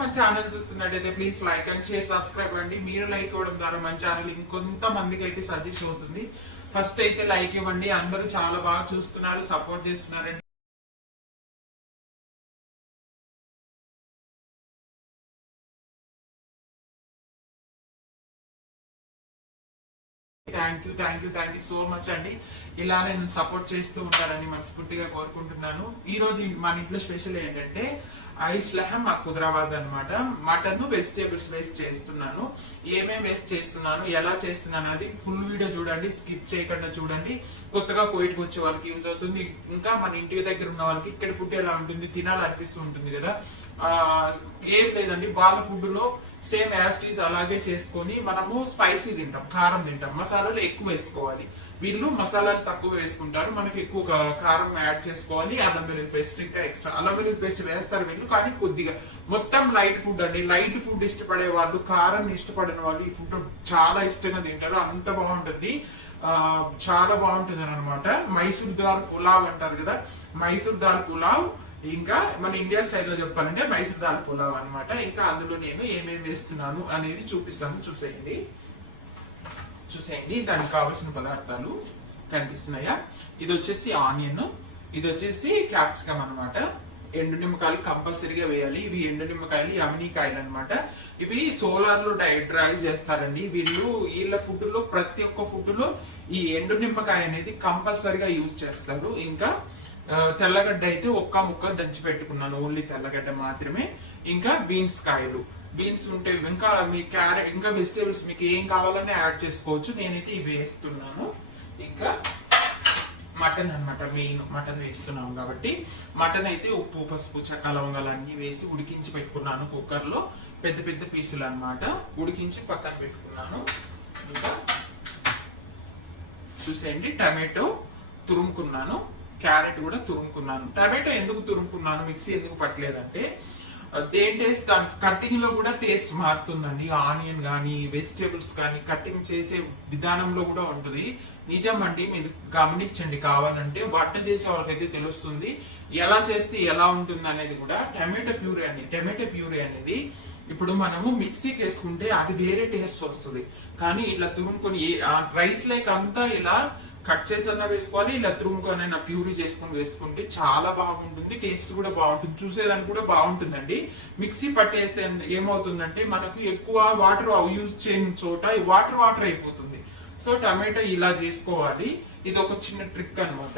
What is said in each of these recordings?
మన ఛానల్ చూస్తున్నట్టయితే please like and share subscribe అండి. మీరు లైక్ ఇవ్వడం ద్వారా మన ఛానల్ ఇంకొంత మందికి అయితే సజెస్ట్ అవుతుంది. ఫస్ట్ అయితే లైక్ ఇవ్వండి. అందరూ చాలా బాగా చూస్తున్నారు, సపోర్ట్ చేస్తున్నారండి. థ్యాంక్ యూ సో మచ్ అండి. ఇలా నేను సపోర్ట్ చేస్తూ ఉంటారని మనస్ఫూర్తిగా కోరుకుంటున్నాను. ఈ రోజు మన ఇంట్లో స్పెషల్ ఏంటంటే ఐస్ లహం హైదరాబాద్ అనమాట. మటన్ వెజిటేబుల్స్ వేస్ట్ చేస్తున్నాను. ఏమేమి వేస్ట్ చేస్తున్నాను, ఎలా చేస్తున్నాను అది ఫుల్ వీడియో చూడండి, స్కిప్ చేయకుండా చూడండి. కొత్తగా కోయిట్కి వచ్చే వాళ్ళకి యూజ్ అవుతుంది. ఇంకా మన ఇంటి దగ్గర ఉన్న వాళ్ళకి ఇక్కడ ఫుడ్ ఎలా ఉంటుంది తినాలనిపిస్తూ ఉంటుంది కదా. ఏం లేదండి, వాళ్ళ ఫుడ్ లో సేమ్ యాస్టీస్ అలాగే చేసుకొని మనము స్పైసీ తింటాం, కారం తింటాం, మసాలాలు ఎక్కువ వేసుకోవాలి. వీళ్ళు మసాలాలు తక్కువ వేసుకుంటారు, మనకి ఎక్కువ కారం యాడ్ చేసుకోవాలి. అల్లం వెల్లుల్లి పేస్ట్ ఇంకా ఎక్స్ట్రా అల్లం వెల్లుల్లి పేస్ట్ వేస్తారు వీళ్ళు, కానీ కొద్దిగా. మొత్తం లైట్ ఫుడ్ అండి. లైట్ ఫుడ్ ఇష్టపడే వాళ్ళు, కారం ఇష్టపడిన వాళ్ళు ఈ ఫుడ్ చాలా ఇష్టంగా తింటారు. అంత బాగుంటుంది, చాలా బాగుంటుంది అనమాట. మైసూర్ దాల్ పులావ్ అంటారు కదా, మైసూర్ దాల్ పులావ్. ఇంకా మన ఇండియా స్టైల్లో చెప్పాలంటే మైసూర్ దాల్ పులావ్ అనమాట. ఇంకా అందులో నేను ఏమేమి వేస్తున్నాను అనేది చూపిస్తాను, చూసేయండి. దానికి కావాల్సిన పదార్థాలు కనిపిస్తున్నాయా? ఇది వచ్చేసి ఆనియన్, ఇది వచ్చేసి క్యాప్సికమ్ అనమాట. ఎండు నిమ్మకాయలు కంపల్సరీగా వేయాలి. ఇవి ఎండు నిమ్మకాయలు, యమనీకాయలు అనమాట. ఇవి సోలార్ లో డ్రై చేస్తారండి వీళ్ళు. వీళ్ళ ఫుడ్ లో ప్రతి ఒక్క ఫుడ్ లో ఈ ఎండు నిమ్మకాయ అనేది కంపల్సరీగా యూజ్ చేస్తారు. ఇంకా తెల్లగడ్డ అయితే ఒక్క ముక్క దంచి పెట్టుకున్నాను, ఓన్లీ తెల్లగడ్డ మాత్రమే. ఇంకా బీన్స్ కాయలు, బీన్స్ ఉంటే ఇంకా మీ క్యారెట్ ఇంకా వెజిటేబుల్స్ మీకు ఏం కావాలని యాడ్ చేసుకోవచ్చు. నేనైతే ఇవి వేస్తున్నాను. ఇంకా మటన్ అనమాట, మెయిన్ మటన్ వేస్తున్నాం కాబట్టి మటన్ అయితే ఉప్పు, పసుపు, చెక్క, లవంగాలు అన్ని వేసి ఉడికించి పెట్టుకున్నాను కుక్కర్ లో. పెద్ద పెద్ద పీసులు అనమాట, ఉడికించి పక్కన పెట్టుకున్నాను. ఇంకా చూసేయండి, టమాటో తురుముకున్నాను, క్యారెట్ కూడా తురుముకున్నాను. టమాటో ఎందుకు తురుముకున్నాను, మిక్సీ ఎందుకు పట్టలేదంటే దేని టేస్ట్ దాని కట్టింగ్ లో కూడా టేస్ట్ మారుతుందండి. ఆనియన్ కానీ వెజిటేబుల్స్ కానీ కట్టింగ్ చేసే విధానంలో కూడా ఉంటుంది. నిజం అండి, మీరు గమనించండి. కావాలంటే వంట చేసే వాళ్ళకైతే తెలుస్తుంది ఎలా చేస్తే ఎలా ఉంటుంది అనేది కూడా. టమాటో ప్యూరీ అనేది ఇప్పుడు మనము మిక్సీకి వేసుకుంటే అది వేరే టేస్ట్ వస్తుంది. కానీ ఇట్లా తురుముకొని రైస్ లేక అంతా ఇలా కట్ చేసన్నా వేసుకోవాలి, ఇలా తురుముకొని ప్యూరీ చేసుకొని వేసుకుంటే చాలా బాగుంటుంది. టేస్ట్ కూడా బాగుంటుంది, చూసేదానికి కూడా బాగుంటుందండి. మిక్సీ పట్టేస్తే ఏమవుతుందంటే మనకు ఎక్కువ వాటర్ యూజ్ చేయని చోట వాటర్ అయిపోతుంది. సో టమాటో ఇలా చేసుకోవాలి. ఇది ఒక చిన్న ట్రిక్ అనమాట.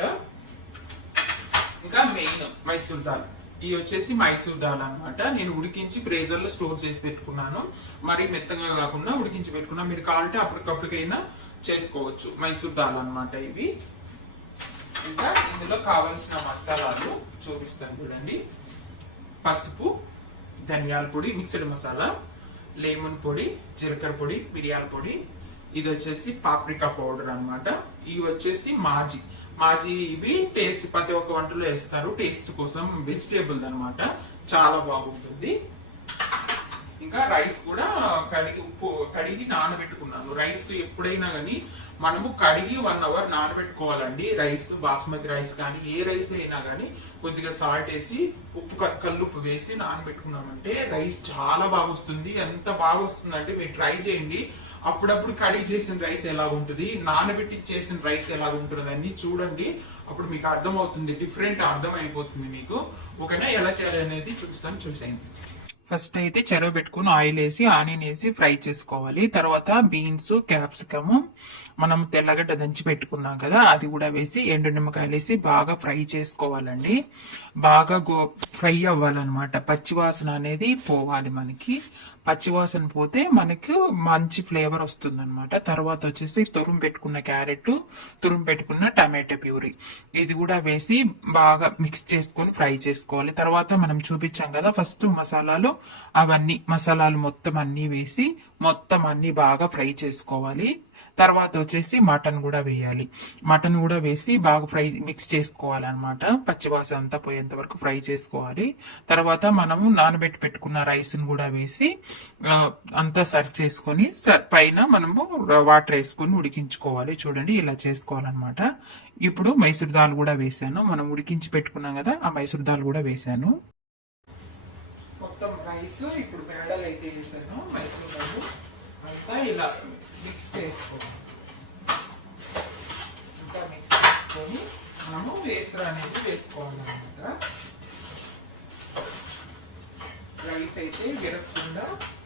ఇంకా మెయిన్ మైసూర్ దాల్. ఇది వచ్చేసి మైసూర్ దాల్ అనమాట. నేను ఉడికించి ఫ్రీజర్ లో స్టోర్ చేసి పెట్టుకున్నాను. మరి మెత్తగా కాకుండా ఉడికించి పెట్టుకున్నాను. మీరు కావాలంటే అప్పటికప్పటికైనా చేసుకోవచ్చు. మైసూర్ దాల్ అనమాట ఇవి. ఇంకా ఇందులో కావలసిన మసాలాలు చూపిస్తాను చూడండి. పసుపు, ధనియాల పొడి, మిక్స్డ్ మసాలా, లెమన్ పొడి, జీలకర్ర పొడి, మిరియాల పొడి. ఇది వచ్చేసి పాప్రికా పౌడర్ అనమాట. ఇవి వచ్చేసి మాజీ. ఇవి టేస్ట్ ప్రతి ఒక్క వంటలో వేస్తారు, టేస్ట్ కోసం. వెజిటేబుల్ అనమాట, చాలా బాగుంటుంది. ఇంకా రైస్ కూడా కడిగి నానబెట్టుకున్నాను. రైస్ ఎప్పుడైనా కానీ మనము కడిగి 1 hour నానబెట్టుకోవాలండి. రైస్ బాస్మతి రైస్ కానీ ఏ రైస్ అయినా కానీ కొద్దిగా సాల్ట్ వేసి కల్లుప్పు వేసి నానబెట్టుకున్నామంటే రైస్ చాలా బాగా వస్తుంది. ఎంత బాగా వస్తుందంటే మీరు ట్రై చేయండి. అప్పుడప్పుడు కడిగి చేసిన రైస్ ఎలా ఉంటుంది, నానబెట్టి చేసిన రైస్ ఎలా ఉంటుంది అని చూడండి. అప్పుడు మీకు అర్థమవుతుంది, డిఫరెంట్ అర్థం అయిపోతుంది మీకు. ఓకేనా? ఎలా చేయాలి అనేది చూపిస్తాను, చూసేయండి. ఫస్ట్ అయితే చెరవ పెట్టుకుని ఆయిల్ వేసి ఆనియన్ వేసి ఫ్రై చేసుకోవాలి. తర్వాత బీన్స్, క్యాప్సికమ్, మనం తెల్లగడ్డ దంచి పెట్టుకున్నాం కదా అది కూడా వేసి ఎండు నిమ్మకాయలు వేసి బాగా ఫ్రై చేసుకోవాలండి. బాగా ఫ్రై అవ్వాలన్నమాట. పచ్చివాసన అనేది పోవాలి మనకి. పచ్చివాసన పోతే మనకు మంచి ఫ్లేవర్ వస్తుంది అనమాట. తర్వాత వచ్చేసి తురుము పెట్టుకున్న క్యారెట్, తురుము పెట్టుకున్న టమాటో ప్యూరీ ఇది కూడా వేసి బాగా మిక్స్ చేసుకొని ఫ్రై చేసుకోవాలి. తర్వాత మనం చూపించాం కదా ఫస్ట్ మసాలాలు, అవన్నీ మసాలాలు మొత్తం అన్ని వేసి మొత్తం అన్ని బాగా ఫ్రై చేసుకోవాలి. తర్వాత వచ్చేసి మటన్ కూడా వేయాలి. మటన్ కూడా వేసి బాగా ఫ్రై మిక్స్ చేసుకోవాలన్నమాట. పచ్చివాసన అంతా పోయేంత వరకు ఫ్రై చేసుకోవాలి. తర్వాత మనము నానబెట్టి పెట్టుకున్న రైస్ ని కూడా వేసి అంతా సర్వ్ చేసుకొని పైన మనము వాటర్ వేసుకొని ఉడికించుకోవాలి. చూడండి ఇలా చేసుకోవాలన్నమాట. ఇప్పుడు మైసూర్ దాల్ కూడా వేసాను. మనం ఉడికించి పెట్టుకున్నాం కదా, ఆ మైసూర్ దాల్ కూడా వేసాను. మొత్తం రైస్ ఇప్పుడు పేడలు అయితే వేసాను, మైసూర్ రవ్వ అంతా ఇలా మిక్స్ చేసుకోవాలి. అంతా మిక్స్ చేసుకొని మనము వేసర అనేది వేసుకోవాలన్నమాట. రైస్ అయితే విరగకుండా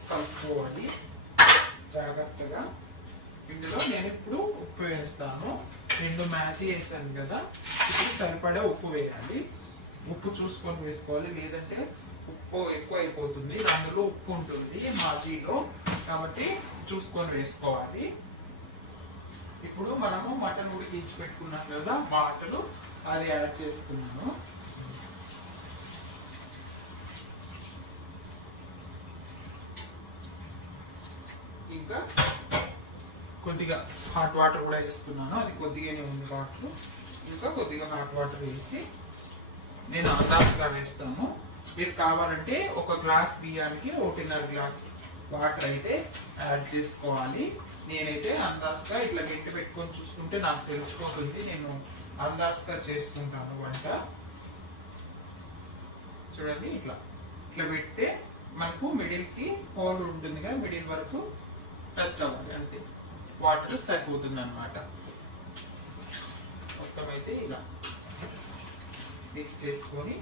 కలుపుకోవాలి జాగ్రత్తగా. ఇందులో నేను ఇప్పుడు ఉప్పు వేస్తాను. 2 మ్యాచ్ వేసాను కదా, ఇప్పుడు సరిపడే ఉప్పు వేయాలి. ఉప్పు చూసుకొని వేసుకోవాలి, లేదంటే ఉప్పు ఎక్కువ అయిపోతుంది. అందులో ఉప్పు ఉంటుంది మాజీలో, కాబట్టి చూసుకొని వేసుకోవాలి. ఇప్పుడు మనము మటన్ ఉడికించి పెట్టుకున్నాం కదా, వాటర్ అది యాడ్ చేస్తున్నాను. ఇంకా కొద్దిగా హాట్ వాటర్ కూడా వేస్తున్నాను, అది కొద్దిగానే ఉంది వాటర్. ఇంకా కొద్దిగా హాట్ వాటర్ వేసి నేను అందాజుగా వేస్తాను. మీరు కావాలంటే 1 గ్లాస్ బియ్యానికి 1.5 గ్లాస్ వాటర్ అయితే యాడ్ చేసుకోవాలి. నేనైతే అందాజుగా ఇట్లా గంట పెట్టుకొని చూసుకుంటే నాకు తెలిసిపోతుంది. నేను అందాజుగా చేసుకుంటాను వంట. చూడండి, ఇట్లా ఇట్లా పెడితే మనకు మిడిల్ కి హోల్ ఉంటుంది కదా, మిడిల్ వరకు టచ్ అవ్వాలి, అంతే. వాటర్ సరిపోతుంది అన్నమాట. మొత్తం అయితే ఇలా మిక్స్ చేసుకొని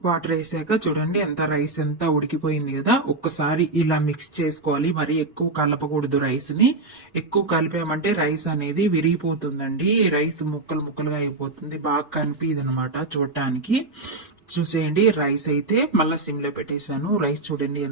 వాటర్ వేసాక చూడండి ఎంత రైస్ ఎంత ఉడికిపోయింది కదా. ఒక్కసారి ఇలా మిక్స్ చేసుకోవాలి, మరి ఎక్కువ కలపకూడదు. రైస్ ని ఎక్కువ కలిపామంటే రైస్ అనేది విరిగిపోతుందండి, రైస్ ముక్కలు ముక్కలుగా అయిపోతుంది, బాగా కనిపిది అనమాట చూడటానికి. చూసేయండి, రైస్ అయితే మళ్ళీ సిమ్ లో పెట్టేశాను. రైస్ చూడండి